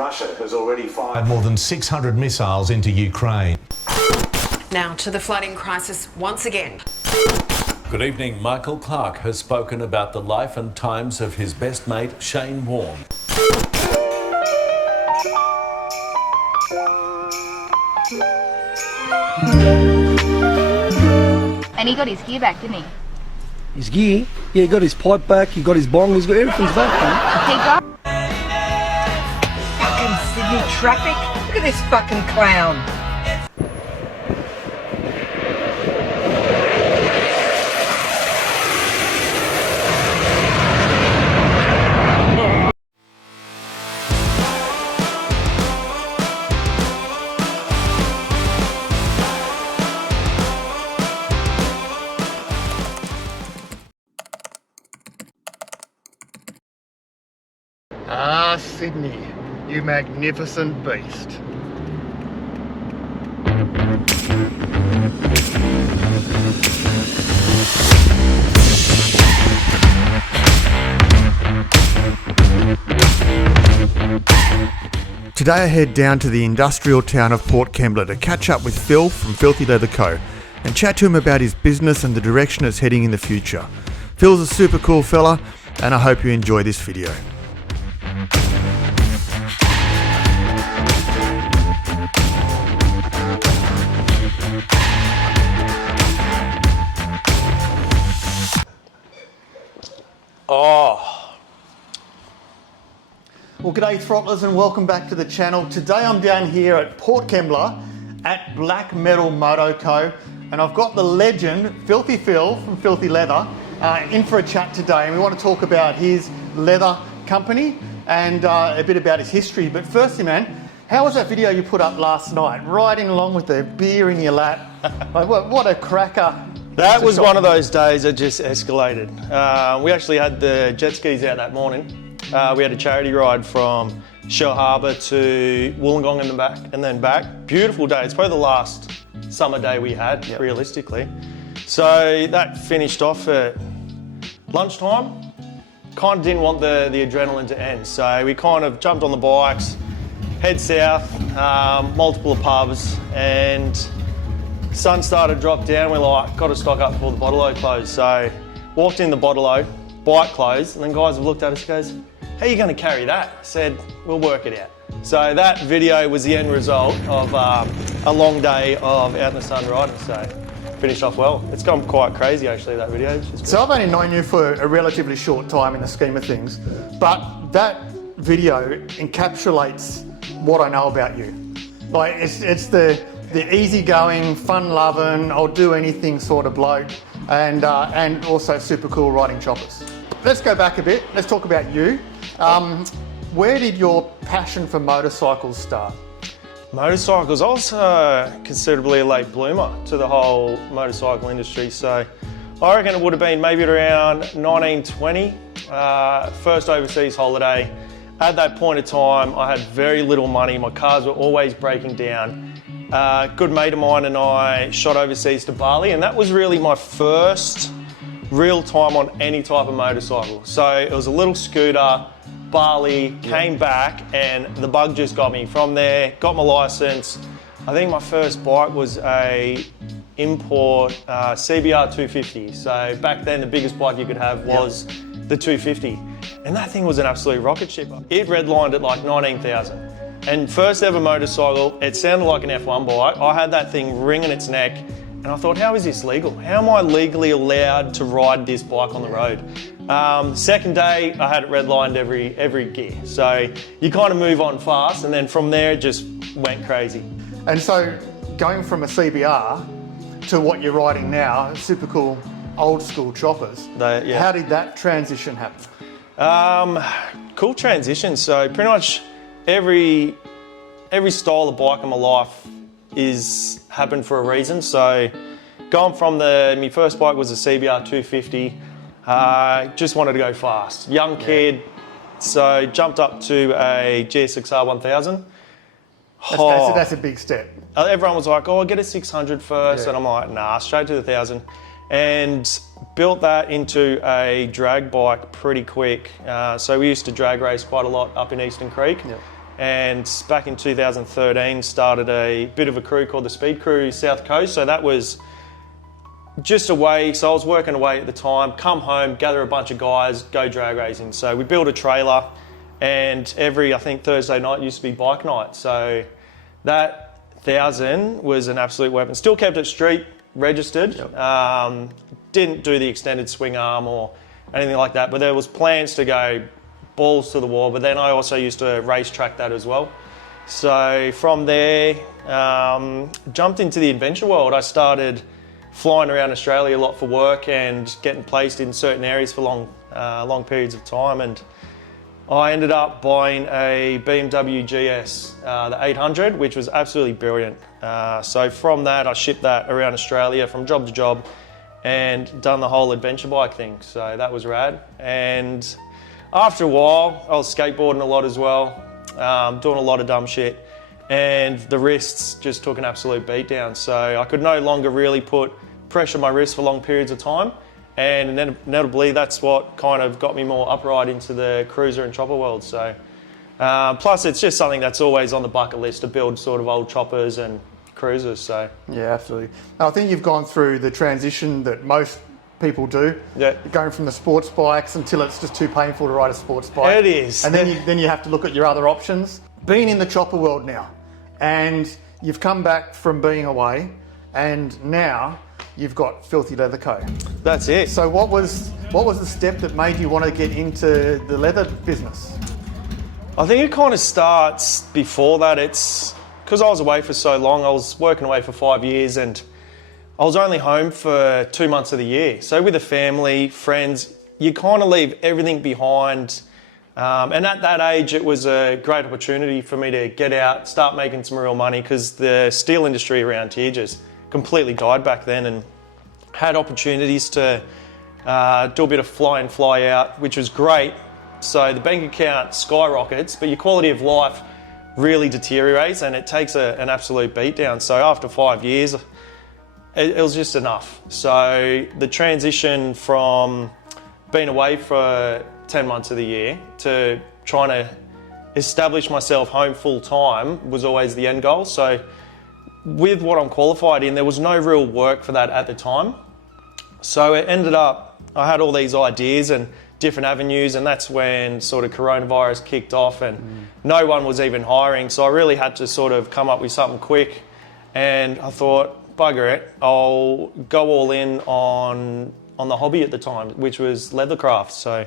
Russia has already fired more than 600 missiles into Ukraine. Now to the flooding crisis once again. Good evening. Michael Clark has spoken about the life and times of his best mate, Shane Warne. And he got his gear back, didn't he? His gear? Yeah, he got his pipe back, he got his bong, he's got everything's back, man. He got... Fucking Sydney traffic. Look at this fucking clown. Ah, Sydney, you magnificent beast. Today I head down to the industrial town of Port Kembla to catch up with Phil from Filthy Leather Co. and chat to him about his business and the direction it's heading in the future. Phil's a super cool fella, and I hope you enjoy this video. Well, g'day throttlers and welcome back to the channel. Today I'm down here at Port Kembla at Black Metal Moto Co. And I've got the legend, Filthy Phil from Filthy Leather, in for a chat today. And we want to talk about his leather company and a bit about his history. But firstly, man, how was that video you put up last night? Riding along with the beer in your lap. Like, what a cracker. That was one of those days that just escalated. We actually had the jet skis out that morning. We had a charity ride from Shell Harbour to Wollongong and then back. Beautiful day. It's probably the last summer day we had, realistically. So that finished off at lunchtime. Kind of didn't want the adrenaline to end. So we kind of jumped on the bikes, head south, multiple pubs, and sun started to drop down. We're like, got to stock up before the bottle-o closed. So walked in the bottle-o, bike closed, and then guys have looked at us and goes, how are you going to carry that? I said, we'll work it out. So that video was the end result of a long day of out in the sun riding. So finished off well. It's gone quite crazy actually, that video. So I've only known you for a relatively short time in the scheme of things, but that video encapsulates what I know about you. Like it's the easygoing, fun-loving, I'll do anything sort of bloke, and also super cool riding choppers. Let's go back a bit. Let's talk about you. Where did your passion for motorcycles start? Motorcycles, I was considerably a late bloomer to the whole motorcycle industry. So I reckon it would have been maybe around 1920, first overseas holiday. At that point of time, I had very little money. My cars were always breaking down. A good mate of mine and I shot overseas to Bali, and that was really my first real time on any type of motorcycle. So it was a little scooter, Bali, came back, and the bug just got me. From there, got my license. I think my first bike was a import CBR 250. So back then the biggest bike you could have was the 250. And that thing was an absolute rocket ship. It redlined at like 19,000. And first ever motorcycle, it sounded like an F1 bike. I had that thing wringing its neck, and I thought, how is this legal? How am I legally allowed to ride this bike on the road? Second day, I had it redlined every gear. So you kind of move on fast, and then from there, it just went crazy. And so going from a CBR to what you're riding now, super cool old school choppers, how did that transition happen? Cool transition. So pretty much every style of bike in my life is happened for a reason. So going from my first bike was a CBR 250. Just wanted to go fast. Young kid, so jumped up to a GSXR 1000. That's a big step. Everyone was like, oh, I'll get a 600 first. And I'm like, nah, straight to the 1000. And built that into a drag bike pretty quick. So we used to drag race quite a lot up in Eastern Creek. and back in 2013 started a bit of a crew called the Speed Crew South Coast. So that was just away, so I was working away at the time, come home, gather a bunch of guys, go drag racing. So we built a trailer, and every, I think, Thursday night used to be bike night. So that 1,000 was an absolute weapon. Still kept it street registered. Didn't do the extended swing arm or anything like that, but there was plans to go balls to the wall. But then I also used to race track that as well. So from there, jumped into the adventure world. I started flying around Australia a lot for work and getting placed in certain areas for long periods of time. And I ended up buying a BMW GS, the 800, which was absolutely brilliant. So from that, I shipped that around Australia from job to job and done the whole adventure bike thing. So that was rad. And after a while, I was skateboarding a lot as well, doing a lot of dumb shit. And the wrists just took an absolute beat down. So I could no longer really put pressure on my wrists for long periods of time. And inevitably, that's what kind of got me more upright into the cruiser and chopper world. So, plus it's just something that's always on the bucket list to build sort of old choppers and cruisers. So Yeah, absolutely. I think you've gone through the transition that most people do. Yeah. Going from the sports bikes until it's just too painful to ride a sports bike. It is. And then you have to look at your other options. Being in the chopper world now, and you've come back from being away, and now you've got Filthy Leather Co. That's it. So what was the step that made you want to get into the leather business? I think it kind of starts before that. It's because I was away for so long. I was working away for 5 years, and I was only home for 2 months of the year. So with the family, friends, you kind of leave everything behind. And at that age, it was a great opportunity for me to get out, start making some real money, because the steel industry around here just completely died back then, and had opportunities to do a bit of fly in, fly out, which was great. So the bank account skyrockets, but your quality of life really deteriorates, and it takes an absolute beat down. So after 5 years, it was just enough. So the transition from being away for 10 months of the year to trying to establish myself home full time was always the end goal. So with what I'm qualified in, there was no real work for that at the time. So it ended up, I had all these ideas and different avenues, and that's when sort of coronavirus kicked off and no one was even hiring. So I really had to sort of come up with something quick, and I thought, bugger it, I'll go all in on the hobby at the time, which was leathercraft. So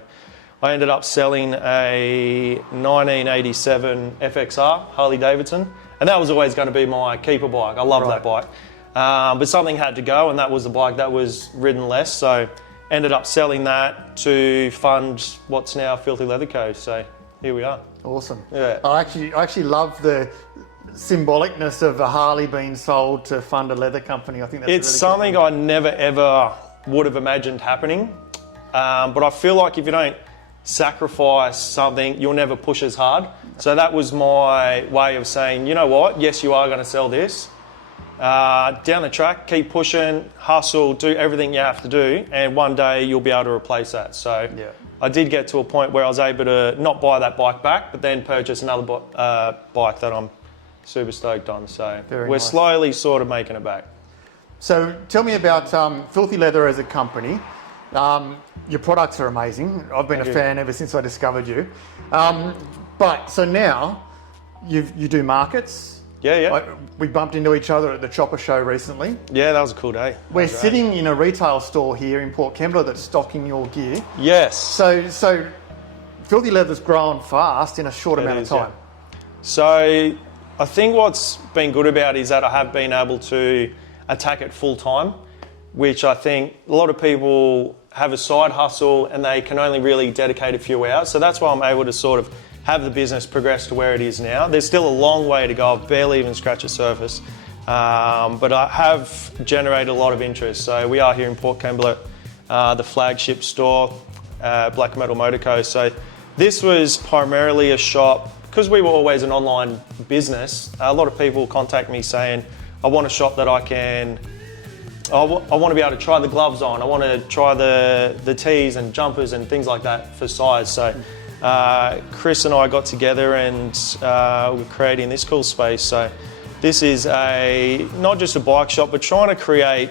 I ended up selling a 1987 FXR Harley-Davidson, and that was always going to be my keeper bike. I love that bike. But something had to go, and that was the bike that was ridden less. So ended up selling that to fund what's now Filthy Leather Co. So here we are. Awesome. Yeah. I actually love the symbolicness of a Harley being sold to fund a leather company. I think that's It's really something good I never ever would have imagined happening. But I feel like if you don't sacrifice something, you'll never push as hard. So that was my way of saying, you know what, yes, you are going to sell this. Down the track, keep pushing, hustle, do everything you have to do, and one day you'll be able to replace that. So Yeah. I did get to a point where I was able to not buy that bike back, but then purchase another bike that I'm super stoked on. So Very we're nice. slowly sort of making it back. So tell me about Filthy Leather as a company. Your products are amazing. I've been a fan ever since I discovered you. But so now you do markets. Yeah. We bumped into each other at the Chopper show recently. Yeah, that was a cool day. We're sitting in a retail store here in Port Kembla that's stocking your gear. Yes. So Filthy Leather's grown fast in a short amount of time. Yeah. So I think what's been good about it is that I have been able to attack it full time, which I think a lot of people have a side hustle and they can only really dedicate a few hours. So that's why I'm able to sort of have the business progress to where it is now. There's still a long way to go. I've barely even scratched the surface. But I have generated a lot of interest. So we are here in Port Kembla, the flagship store, Black Metal Motor Co. So this was primarily a shop, because we were always an online business. A lot of people contact me saying, I want a shop that I want to be able to try the gloves on. I want to try the tees and jumpers and things like that for size. So Chris and I got together and we're creating this cool space. So this is not just a bike shop, but trying to create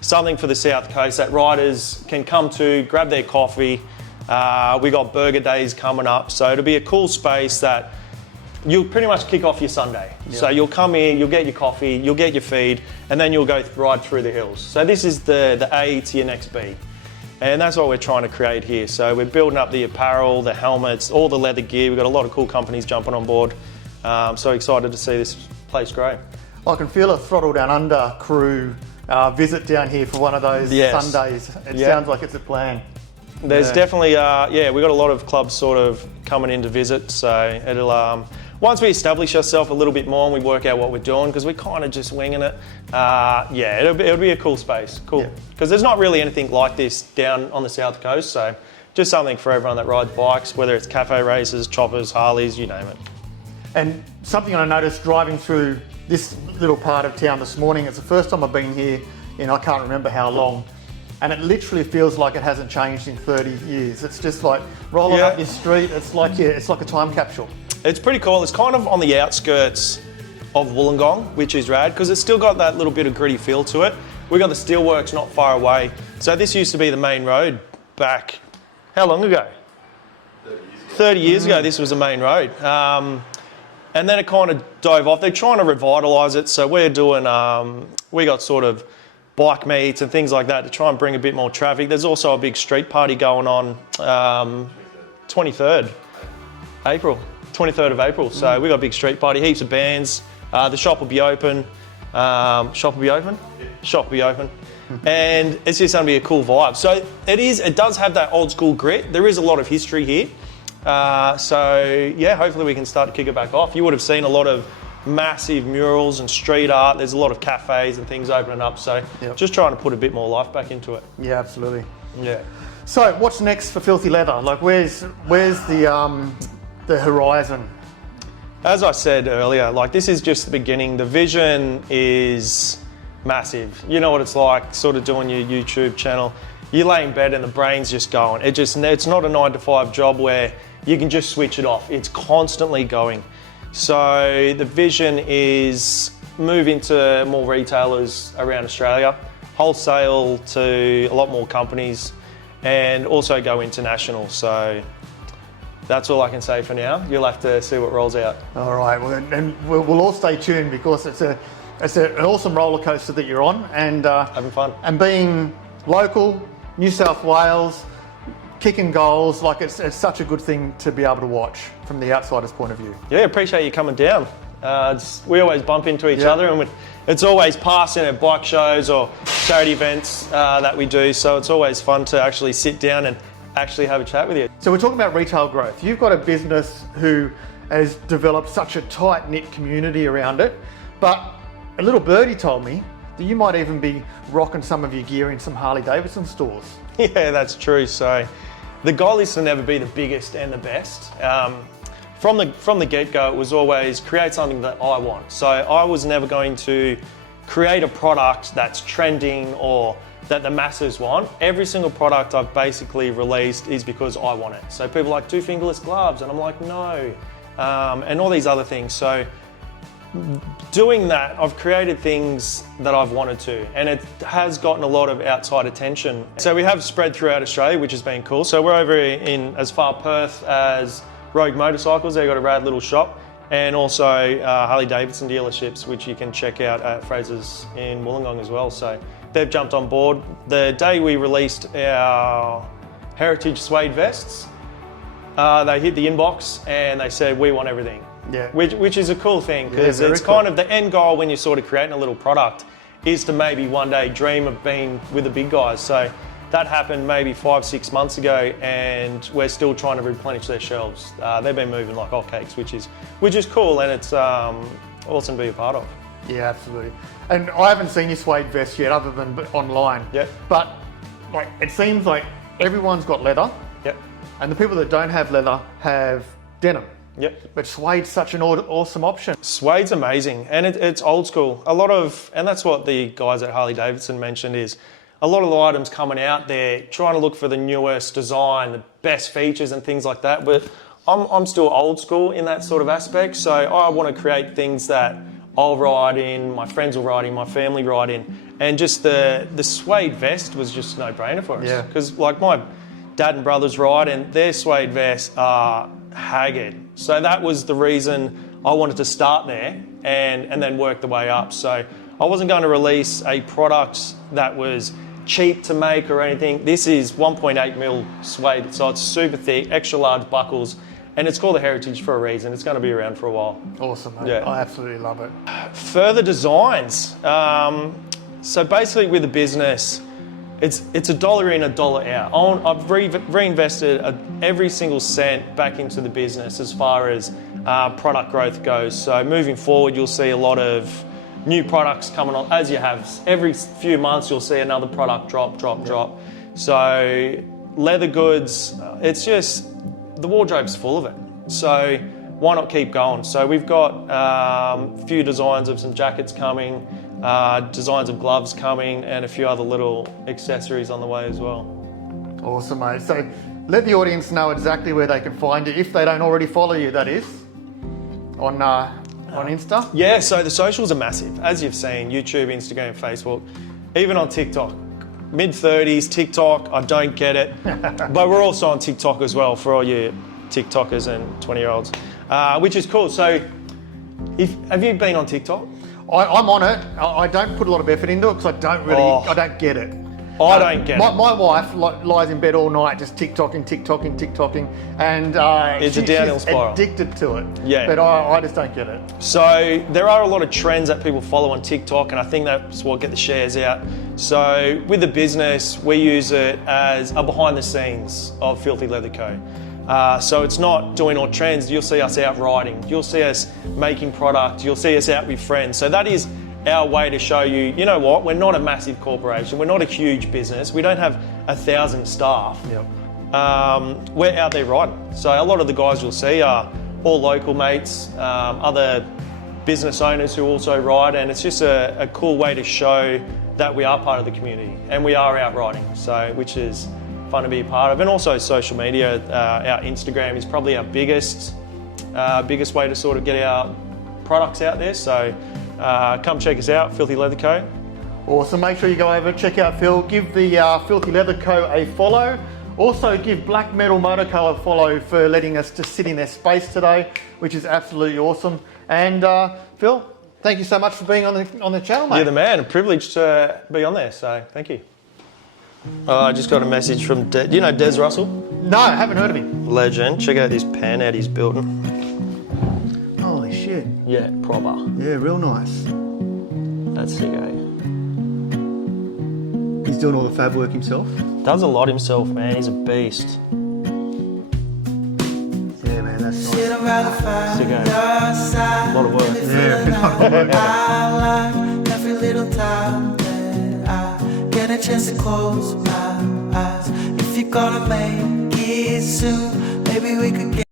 something for the South Coast that riders can come to, grab their coffee. We got burger days coming up, so it'll be a cool space that you'll pretty much kick off your Sunday. Yep. So you'll come here, you'll get your coffee, you'll get your feed, and then you'll go ride through the hills. So this is the A to your next B. And that's what we're trying to create here. So we're building up the apparel, the helmets, all the leather gear. We've got a lot of cool companies jumping on board. So excited to see this place grow. I can feel a Throttle Down Under crew visit down here for one of those Sundays. It sounds like it's a plan. There's definitely, we've got a lot of clubs sort of coming in to visit. So it'll, once we establish ourselves a little bit more and we work out what we're doing, because we're kind of just winging it, it'll be a cool space. Cool. Because there's not really anything like this down on the South Coast. So just something for everyone that rides bikes, whether it's cafe races, choppers, Harleys, you name it. And something I noticed driving through this little part of town this morning, it's the first time I've been here in I can't remember how long, and it literally feels like it hasn't changed in 30 years. It's just like rolling up your street, it's like a time capsule. It's pretty cool. It's kind of on the outskirts of Wollongong, which is rad, because it's still got that little bit of gritty feel to it. We've got the steelworks not far away. So this used to be the main road back, how long ago? 30 years ago, this was the main road. And then it kind of dove off. They're trying to revitalise it, so we're doing, we got sort of bike meets and things like that to try and bring a bit more traffic. There's also a big street party going on 23rd of April. So we got a big street party, heaps of bands. The shop will be open. Shop will be open? Shop will be open. And it's just going to be a cool vibe. So it does have that old school grit. There is a lot of history here. Hopefully we can start to kick it back off. You would have seen a lot of massive murals and street art. There's a lot of cafes and things opening up. So just trying to put a bit more life back into it. Yeah, absolutely. Yeah. So what's next for Filthy Leather? Like where's the horizon? As I said earlier, like this is just the beginning. The vision is massive. You know what it's like sort of doing your YouTube channel. You lay in bed and the brain's just going. It's not a 9-to-5 job where you can just switch it off. It's constantly going. So the vision is move into more retailers around Australia, wholesale to a lot more companies, and also go international. So that's all I can say for now. You'll have to see what rolls out. All right, well, and we'll all stay tuned because it's an awesome roller coaster that you're on, and having fun. And being local, New South Wales, kicking goals, like it's such a good thing to be able to watch from the outsider's point of view. Yeah, appreciate you coming down. We always bump into each other, and it's always passing at bike shows or charity events that we do, so it's always fun to actually sit down and actually have a chat with you. So we're talking about retail growth. You've got a business who has developed such a tight-knit community around it, but a little birdie told me that you might even be rocking some of your gear in some Harley-Davidson stores. Yeah, that's true. So the goal is to never be the biggest and the best. From the get-go, it was always create something that I want. So I was never going to create a product that's trending or that the masses want. Every single product I've basically released is because I want it. So people are like 2 fingerless gloves, and I'm like, no, and all these other things. So doing that, I've created things that I've wanted to, and it has gotten a lot of outside attention. So we have spread throughout Australia, which has been cool. So we're over in as far Perth as Rogue Motorcycles. They've got a rad little shop, and also Harley-Davidson dealerships, which you can check out at Fraser's in Wollongong as well. So they've jumped on board. The day we released our heritage suede vests, they hit the inbox and they said, we want everything. Yeah. Which is a cool thing, because it's kind of the end goal when you're sort of creating a little product is to maybe one day dream of being with the big guys. So that happened maybe 5-6 months ago, and we're still trying to replenish their shelves. They've been moving like hotcakes, which is cool, and it's awesome to be a part of. Yeah, absolutely. And I haven't seen your suede vest yet, other than online. Yep. But like, it seems like everyone's got leather. Yep. And the people that don't have leather have denim. Yep. But suede's such an awesome option. Suede's amazing, and it's old school. And that's what the guys at Harley-Davidson mentioned is, a lot of the items coming out there, trying to look for the newest design, the best features and things like that. But I'm still old school in that sort of aspect. So I want to create things that I'll ride in, my friends will ride in, my family ride in. And just the suede vest was just a no-brainer for us. Yeah. Because like my dad and brothers ride and their suede vests are haggard. So that was the reason I wanted to start there and then work the way up. So I wasn't going to release a product that was cheap to make or anything. This is 1.8 mil suede, so it's super thick, extra large buckles, and it's called the Heritage for a reason. It's going to be around for a while. Awesome, mate. Yeah. I absolutely love it. Further designs. So basically with the business, it's $1 in, $1 out. I've reinvested every single cent back into the business as far as product growth goes. So moving forward, you'll see a lot of new products coming on, as you have. Every few months, you'll see another product drop. So leather goods, it's just, the wardrobe's full of it. So why not keep going? So we've got a few designs of some jackets coming, designs of gloves coming, and a few other little accessories on the way as well. Awesome, mate. So let the audience know exactly where they can find you, if they don't already follow you, that is, on Insta. Yeah, so the socials are massive, as you've seen, YouTube, Instagram, Facebook, even on TikTok. Mid-30s, TikTok, I don't get it. But we're also on TikTok as well for all you TikTokers and 20-year-olds, which is cool. So have you been on TikTok? I'm on it. I don't put a lot of effort into it because I don't get it. I don't get it. My wife lies in bed all night just TikToking, and It's a downhill she's spiral. addicted to it. Yeah. But I just don't get it. So there are a lot of trends that people follow on TikTok, and I think that's what get the shares out. So with the business, we use it as a behind the scenes of Filthy Leather Co. So it's not doing all trends. You'll see us out riding. You'll see us making product. You'll see us out with friends. So that is our way to show you, you know what, we're not a massive corporation. We're not a huge business. We don't have 1,000 staff. Yep. We're out there riding. So a lot of the guys you'll see are all local mates, other business owners who also ride, and it's just a cool way to show that we are part of the community and we are out riding, so which is fun to be a part of. And also social media, our Instagram is probably our biggest way to sort of get our products out there. So come check us out, Filthy Leather Co. Awesome. Make sure you go over, check out Phil, give the Filthy Leather Co. a follow. Also give Black Metal Motor Co. a follow for letting us just sit in their space today, which is absolutely awesome. And Phil, thank you so much for being on the channel, mate. You're the man. A privilege to be on there, so thank you. I just got a message from do you know Des Russell? No, I haven't heard of him. Legend. Check out this pan out he's building. Holy shit. Yeah, proper. Yeah, real nice. That's sick, eh? He's doing all the fab work himself? Does a lot himself, man. He's a beast. Yeah, man, that's nice. Sick, eh? A lot of work. Yeah, every little time that I get a chance to close my eyes. If you're gonna make it soon, maybe we could get